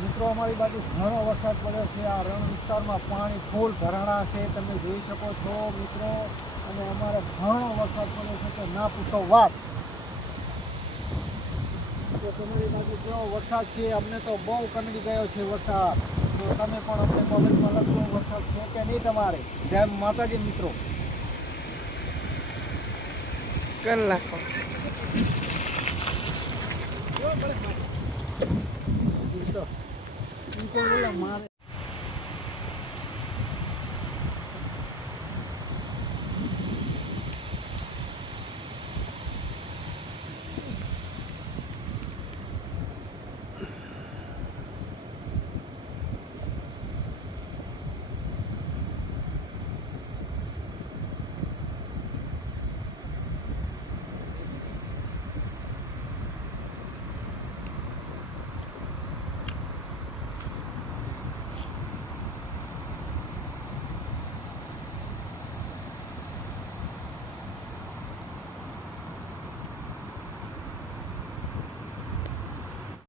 મિત્રો અમારી બાજુ ઘણો વરસાદ પડ્યો છે. આ રણ વિસ્તારમાં પાણી ફૂલ ભરાણા છે. તમે જોઈ શકો છો મિત્રો. અને અમારે ઘણો વરસાદ પડ્યો છે કે ના પૂછો વાત. તો તમારી બાજુ કેવો વરસાદ છે? અમને તો બહુ કંડી ગયો છે વરસાદ. તો તમે પણ અમને મગજમાં લખો વરસાદ છે કે નહીં તમારે? જય માતાજી મિત્રો. કરી pongo la madre.